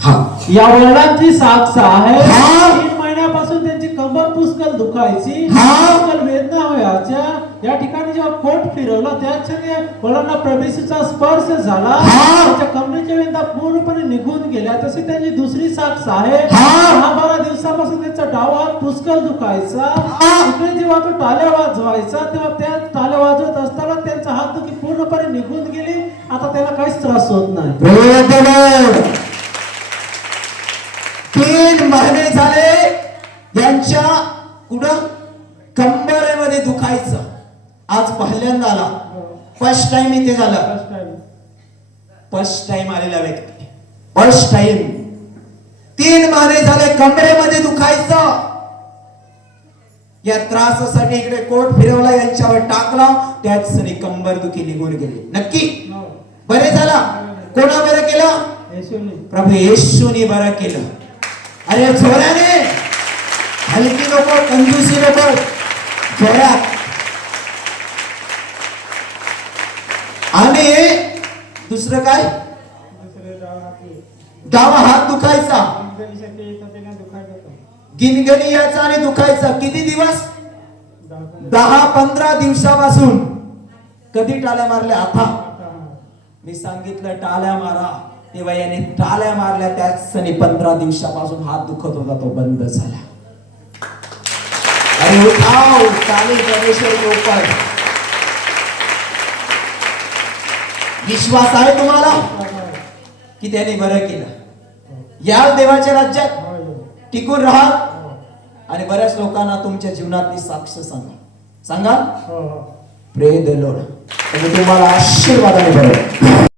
हा. या वडिलांची साक्ष आहे हा. तीन महिन्यापासून त्यांची कंबर पुष्कळ दुखायची. वेदना व्हायच्या. या ठिकाणी जेव्हा कोट फिरवला त्या क्षणी वडिलांना प्रवेशीचा स्पर्श झाला. त्यांच्या कमरेच्या वेदना पूर्णपणे निघून गेल्या. तशी त्यांची दुसरी साक्ष आहे हा. दहा बारा दिवसापासून त्यांचा डावा हात पुष्कळ दुखायचा. इकडे जेव्हा तो टाल्या वाजवायचा तेव्हा त्या टाल्या वाजवत असताना त्यांचा हात दुखी पूर्णपणे निघून गेली. आता त्याला काहीच त्रास होत नाही. तीन महिने झाले. यांच्या कुठं? कंबरेमध्ये दुखायचं. आज पहिल्यांदा आला. फर्स्ट टाइम इथे झालं. फर्स्ट टाइम आलेला व्यक्ती. फर्स्ट टाइम तीन महिने झाले कमरेमध्ये दुखायचं. या त्रासासाठी इकडे कोट फिरवला यांच्यावर टाकला. त्याच क्षणी कंबर दुखी निघून गेली. नक्की? हो. बरे झाला? कोणा बरं केलं. प्रभू येशूने बरं केलं. अरे चोराने हलकी नको कंजूसी नको. चोरा आणि दुसरं काय? डावा हात दुखायचा. गिनगणी याचा आणि दुखायचा. किती दिवस? दहा पंधरा दिवसापासून. कधी टाळ्या मारल्या? आता. मी सांगितलं टाळ्या मारा. तेव्हा याने टाळ्या मारल्या त्याच क्षणी पंधरा दिवसापासून हात दुखत होता तो बंद झाला. अरे उठाव ऊपर विश्वास आहे तुम्हाला? की त्याने बरं केलं? या देवाच्या राज्यात. टिकून राहा. आणि बऱ्याच लोकांना तुमच्या जीवनातली साक्ष सांगा. सांगा? हो, हो. प्रे द लॉर्ड. तुम्हाला आशीर्वादाने बरं.